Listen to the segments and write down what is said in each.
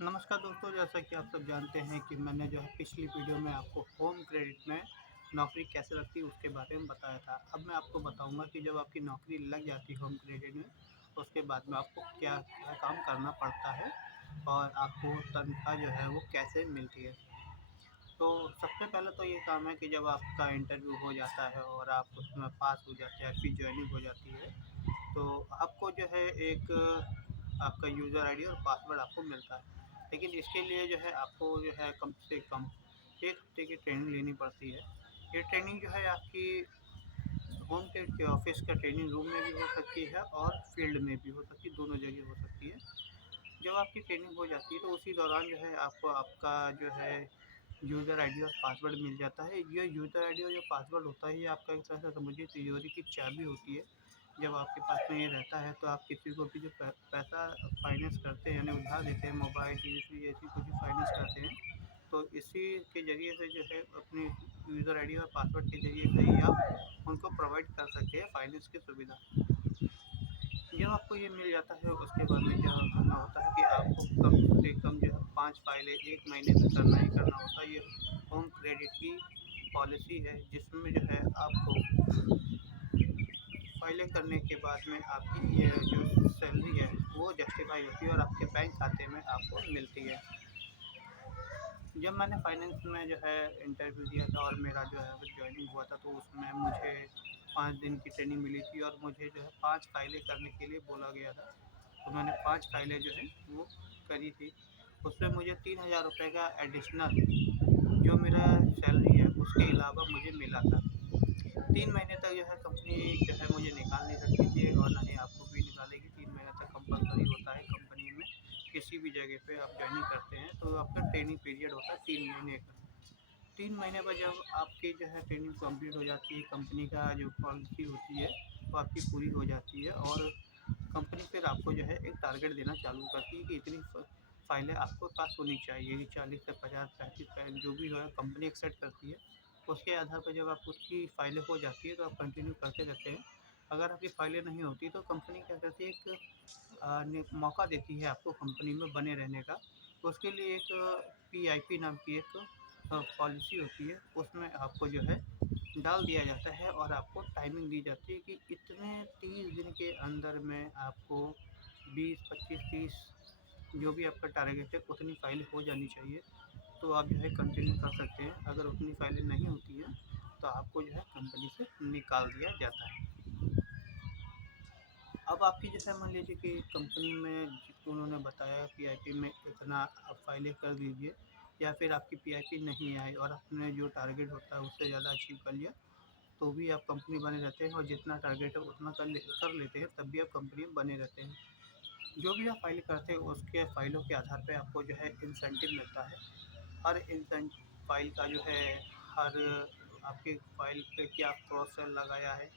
नमस्कार दोस्तों, जैसा कि आप सब जानते हैं कि मैंने जो है पिछली वीडियो में आपको होम क्रेडिट में नौकरी कैसे लगती है उसके बारे में बताया था। अब मैं आपको बताऊंगा कि जब आपकी नौकरी लग जाती है होम क्रेडिट में, उसके बाद में आपको क्या क्या काम करना पड़ता है और आपको तनख्वाह जो है वो कैसे मिलती है। तो सबसे पहले तो ये काम है कि जब आपका इंटरव्यू हो जाता है और आप उसमें पास हो जाते हैं, आपकी ज्वाइनिंग हो जाती है, तो आपको जो है एक आपका यूज़र आईडी और पासवर्ड आपको मिलता है। लेकिन इसके लिए जो है आपको जो है कम से कम 1 हफ़्ते की ट्रेनिंग लेनी पड़ती है। ये ट्रेनिंग जो है आपकी होम टेक के ऑफ़िस के ट्रेनिंग रूम में भी हो सकती है और फील्ड में भी हो सकती है, दोनों जगह हो सकती है। जब आपकी ट्रेनिंग हो जाती है तो उसी दौरान जो है आपको आपका जो है यूज़र आईडी और पासवर्ड मिल जाता है। ये यूज़र आईडी और जो पासवर्ड होता है, ये आपका एक तरह से समझिए तिजोरी की चाबी होती है। जब आपके पास में ये रहता है तो आप किसी को भी जो पैसा फाइनेंस करते हैं यानी उधार देते हैं, मोबाइल, टीवी, फ्रिज ऐसी कुछ भी फाइनेंस करते हैं, तो इसी के ज़रिए से जो है अपनी यूज़र आईडी और पासवर्ड के ज़रिए से ही आप उनको प्रोवाइड कर सकते हैं फाइनेंस की सुविधा। जब आपको ये मिल जाता है उसके बाद में क्या करना होता है कि आपको कम से कम जो है 5 फाइलें 1 महीने में करना ही करना होता है। ये होम क्रेडिट की पॉलिसी है, जिसमें जो है आपको फाइलें करने के बाद में आपकी ये जो सैलरी है वो जस्टिफाई होती है और आपके बैंक खाते में आपको मिलती है। जब मैंने फाइनेंस में जो है इंटरव्यू दिया था और मेरा जो है वो जॉइनिंग हुआ था, तो उसमें मुझे 5 दिन की ट्रेनिंग मिली थी और मुझे जो है 5 फाइलें करने के लिए बोला गया था। तो मैंने 5 फाइलें जो है वो करी थी। उसमें मुझे 3,000 रुपए का एडिशनल जो मेरा सैलरी है उसके अलावा मुझे मिला था। 3 महीने तक जो है कंपनी जो है मुझे निकाल नहीं सकती थी और ना ही आपको भी निकालेगी। 3 महीने तक कंपल्सरी होता है कंपनी में, किसी भी जगह पे आप जॉइनिंग करते हैं तो आपका ट्रेनिंग पीरियड होता है 3 महीने का। 3 महीने बाद जब आपकी जो है ट्रेनिंग कंप्लीट हो जाती है, कंपनी का जो पॉलिसी होती है वो आपकी पूरी हो जाती है और कंपनी फिर आपको जो है एक टारगेट देना चालू करती है कि इतनी फाइलें आपको पास होनी चाहिए, कि 40 से 50, 35 फाइल जो भी है कंपनी एक्सेप्ट करती है। उसके आधार पर जब आप उसकी फाइलें हो जाती है तो आप कंटिन्यू करते रहते हैं। अगर आपकी फाइलें नहीं होती तो कंपनी क्या करती है, एक मौका देती है आपको कंपनी में बने रहने का। तो उसके लिए एक पीआईपी नाम की एक पॉलिसी होती है, उसमें आपको जो है डाल दिया जाता है और आपको टाइमिंग दी जाती है कि इतने 30 दिन के अंदर में आपको 20, 25, 30 जो भी आपका टारगेट है उतनी फाइल हो जानी चाहिए। तो आप जो है कंटिन्यू कर सकते हैं। अगर उतनी फाइलें नहीं होती हैं तो आपको जो है कंपनी से निकाल दिया जाता है। अब आपकी जो है मान लीजिए कि कंपनी में उन्होंने बताया पीआईपी में इतना आप फाइलें कर दीजिए, या फिर आपकी पीआईपी नहीं आई और आपने जो टारगेट होता है उससे ज़्यादा अचीव कर लिया, तो भी आप कंपनी बने रहते हैं और जितना टारगेट है उतना कर लेते हैं, तब भी आप कंपनी में बने रहते हैं। जो भी आप फाइल करते हैं उसके फाइलों के आधार पे आपको जो है इंसेंटिव मिलता है। हर इंसेंट फाइल का जो है हर आपके फाइल पे क्या क्रॉस सेल लगाया है,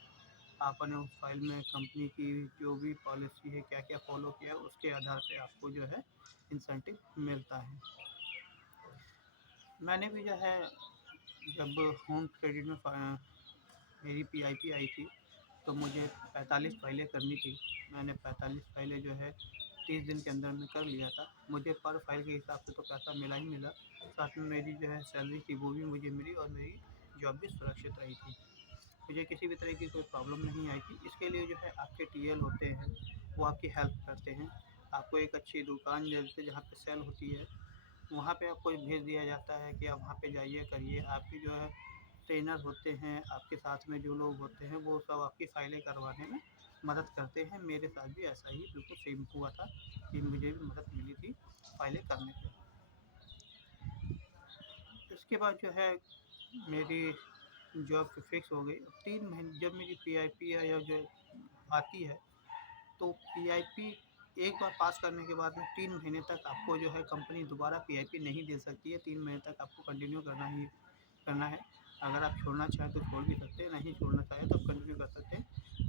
आपने उस फाइल में कंपनी की जो भी पॉलिसी है क्या क्या फॉलो किया है उसके आधार पे आपको जो है इंसेंटिव मिलता है। मैंने भी जो है जब होम क्रेडिट में मेरी पीआईपी आई थी तो मुझे 45 फाइलें करनी थी। मैंने 45 फाइलें जो है 30 दिन के अंदर में कर लिया था। मुझे पर फाइल के हिसाब से तो पैसा मिला ही मिला, साथ में मेरी जो है सैलरी थी वो भी मुझे मिली और मेरी जॉब भी सुरक्षित रही थी। मुझे किसी भी तरह की कोई प्रॉब्लम नहीं आई थी। इसके लिए जो है आपके टीएल होते हैं, वो आपकी हेल्प करते हैं। आपको एक अच्छी दुकान जैसे जहाँ पे सेल होती है, वहाँ पे आपको भेज दिया जाता है कि आप वहाँ पे जाइए, करिए। आपके जो है ट्रेनर होते हैं, आपके साथ में जो लोग होते हैं वो सब आपकी फाइलें करवाने में मदद करते हैं। मेरे साथ भी ऐसा ही बिल्कुल सेम हुआ था कि मुझे भी मदद मिली थी फाइलें करने पे। उसके बाद जो है मेरी जॉब फिक्स हो गई। अब 3 महीने जब मेरी पीआईपी या जो आती है, तो पीआईपी एक बार पास करने के बाद में 3 महीने तक आपको जो है कंपनी दोबारा पीआईपी नहीं दे सकती है। 3 महीने तक आपको कंटिन्यू करना है। अगर आप छोड़ना चाहें तो छोड़ भी सकते हैं, नहीं छोड़ना चाहें तो कंटिन्यू कर सकते हैं।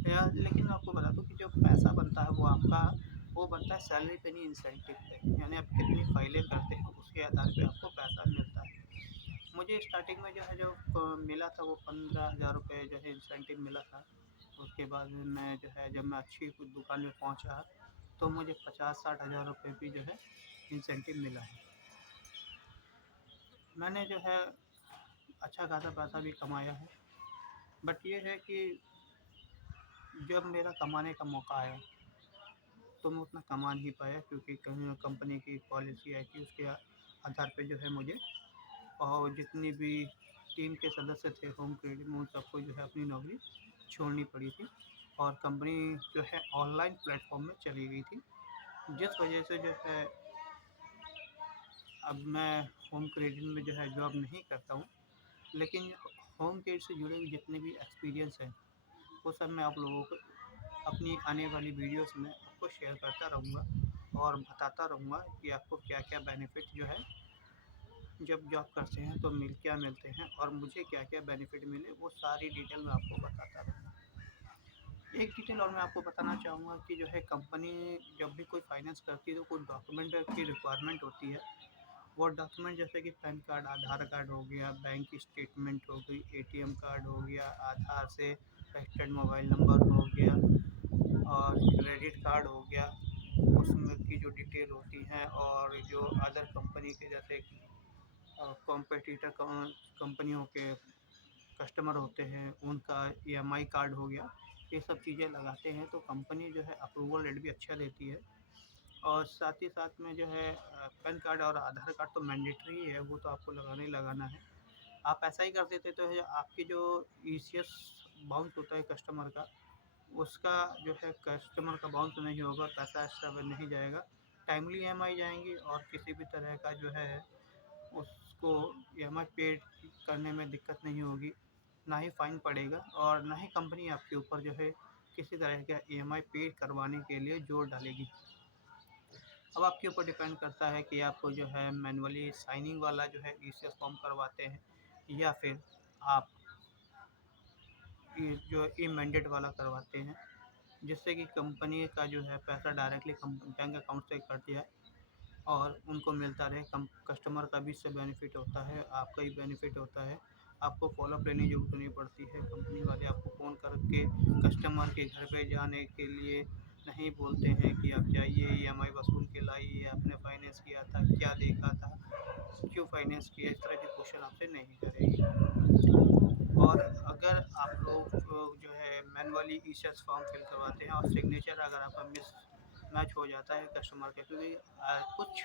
या लेकिन मैं आपको बता दूँ कि जो पैसा बनता है वो आपका वो बनता है सैलरी पे नहीं, इंसेंटिव पे। यानी आप कितनी फाइलें करते हैं उसके आधार पे आपको पैसा मिलता है। मुझे स्टार्टिंग में जो है जो मिला था वो 15,000 रुपये जो है इंसेंटिव मिला था। उसके बाद में मैं जो है जब मैं अच्छी दुकान में पहुंचा तो मुझे 50-60 हज़ार रुपये भी जो है इंसेंटिव मिला है। मैंने जो है अच्छा खासा पैसा भी कमाया है, बट ये है कि जब मेरा कमाने का मौका आया तो मैं उतना कमा नहीं पाया, क्योंकि कहीं कंपनी की पॉलिसी आई थी उसके आधार पे जो है मुझे और जितनी भी टीम के सदस्य थे होम क्रेडिट में, उन सबको जो है अपनी नौकरी छोड़नी पड़ी थी और कंपनी जो है ऑनलाइन प्लेटफॉर्म में चली गई थी, जिस वजह से जो है अब मैं होम क्रेडिट में जो है जॉब नहीं करता हूँ। लेकिन होम क्रेडिट से जुड़े हुए जितने भी एक्सपीरियंस हैं वो सब मैं आप लोगों को अपनी आने वाली वीडियोस में आपको शेयर करता रहूँगा और बताता रहूँगा कि आपको क्या क्या बेनिफिट जो है जब जॉब करते हैं तो क्या मिलते हैं और मुझे क्या क्या बेनिफिट मिले, वो सारी डिटेल मैं आपको बताता रहूँगा। एक डिटेल और मैं आपको बताना चाहूँगा कि जो है कंपनी जब भी कोई फाइनेंस करती है तो कुछ डॉक्यूमेंट की रिक्वायरमेंट होती है। वो डॉक्यूमेंट जैसे कि पैन कार्ड, आधार कार्ड हो गया, बैंक की स्टेटमेंट हो गई, एटीएम कार्ड हो गया, आधार से रजिस्टर्ड मोबाइल नंबर हो गया और क्रेडिट कार्ड हो गया, उसमें की जो डिटेल होती हैं और जो अदर कंपनी के जैसे कॉम्पिटिटर कंपनियों के कस्टमर होते हैं उनका ईएमआई कार्ड हो गया, ये सब चीज़ें लगाते हैं तो कंपनी जो है अप्रूवल रेट भी अच्छा देती है। और साथ ही साथ में जो है पैन कार्ड और आधार कार्ड तो मैंडेटरी ही है, वो तो आपको लगाना ही लगाना है। आप ऐसा ही कर देते तो है आपकी जो ईसीएस बाउंस होता है कस्टमर का, उसका जो है कस्टमर का बाउंस नहीं होगा, पैसा एक्स्ट्रा नहीं जाएगा, टाइमली ईएमआई जाएंगी और किसी भी तरह का जो है उसको ईएमआई पे करने में दिक्कत नहीं होगी, ना ही फ़ाइन पड़ेगा और ना ही कंपनी आपके ऊपर जो है किसी तरह का ईएमआई पे करवाने के लिए ज़ोर डालेगी। अब आपके ऊपर डिपेंड करता है कि आपको जो है मैनुअली साइनिंग वाला जो है ईसीएस फॉर्म करवाते हैं या फिर आप ये जो ई मैंडेट वाला करवाते हैं, जिससे कि कंपनी का जो है पैसा डायरेक्टली बैंक अकाउंट से कट जाए और उनको मिलता रहे। कस्टमर का भी इससे बेनिफिट होता है, आपका ही बेनिफिट होता है। आपको फॉलोअप लेने की ज़रूरत नहीं पड़ती है, कंपनी वाले आपको फ़ोन करके कस्टमर के घर पे जाने के लिए नहीं बोलते हैं कि आप जाइए ईएमआई वसूल के लाइए, आपने फाइनेंस किया था, क्या देखा था, क्यों फाइनेंस किया, इस तरह के क्वेश्चन आपसे नहीं करेगी। और अगर आप लोग जो है मैनुअली ईसीएस फॉर्म फिल करवाते हैं और सिग्नेचर अगर आपका मिस मैच हो जाता है कस्टमर के, क्योंकि कुछ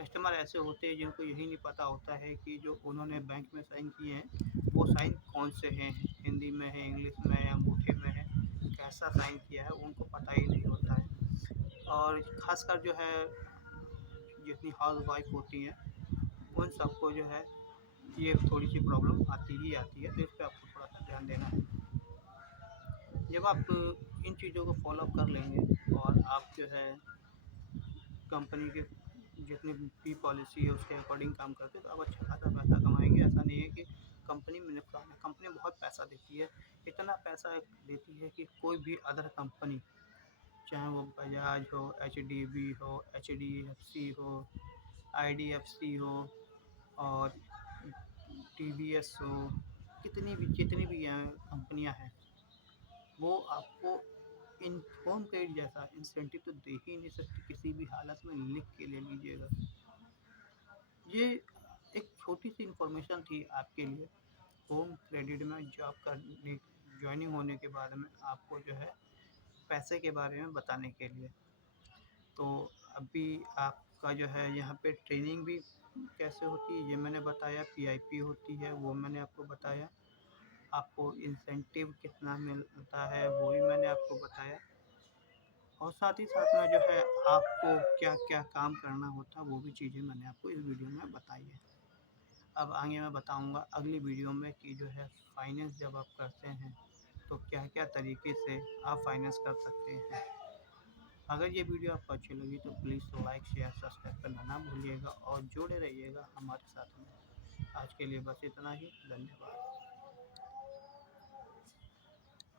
कस्टमर ऐसे होते हैं जिनको यही नहीं पता होता है कि जो उन्होंने बैंक में साइन किए हैं वो साइन कौन से हैं, हिंदी में है, इंग्लिश में है, अंगूठे में है, कैसा साइन किया है उनको पता ही नहीं होता है। और ख़ासकर जो है जितनी हाउस वाइफ होती हैं उन सबको जो है ये थोड़ी सी प्रॉब्लम आती ही आती है, तो इस पे आपको थोड़ा सा ध्यान देना है। जब आप इन चीज़ों को फॉलो कर लेंगे और आप जो है कंपनी के जितनी भी पॉलिसी है उसके अकॉर्डिंग काम करते हैं तो आप अच्छा खासा पैसा कमाएंगे। ऐसा नहीं है कि कंपनी में नुकसान है, कंपनी बहुत पैसा देती है, इतना पैसा देती है कि कोई भी अदर कंपनी, चाहे वो बजाज हो, एचडीबी हो, एचडीएफसी हो, आईडीएफसी हो और टीवीएस हो, जितनी भी कंपनियां हैं वो आपको इन्फॉर्म क्रेडिट जैसा इंसेंटिव तो दे ही नहीं सकती, किसी भी हालत में लिख के ले लीजिएगा। ये एक छोटी सी इन्फॉर्मेशन थी आपके लिए होम क्रेडिट में जॉब करने ज्वाइनिंग होने के बाद में आपको जो है पैसे के बारे में बताने के लिए। तो अभी आपका जो है यहाँ पे ट्रेनिंग भी कैसे होती है ये मैंने बताया, पीआईपी होती है वो मैंने आपको बताया, आपको इंसेंटिव कितना मिलता है वो भी मैंने आपको बताया और साथ ही साथ में जो है आपको क्या क्या काम करना होता है वो भी चीज़ें मैंने आपको इस वीडियो में बताई है। अब आगे मैं बताऊंगा अगली वीडियो में कि जो है फाइनेंस जब आप करते हैं तो क्या क्या तरीके से आप फाइनेंस कर सकते हैं। अगर ये वीडियो आपको अच्छी लगी तो प्लीज़ लाइक शेयर सब्सक्राइब करना ना भूलिएगा और जुड़े रहिएगा हमारे साथ में। आज के लिए बस इतना ही, धन्यवाद।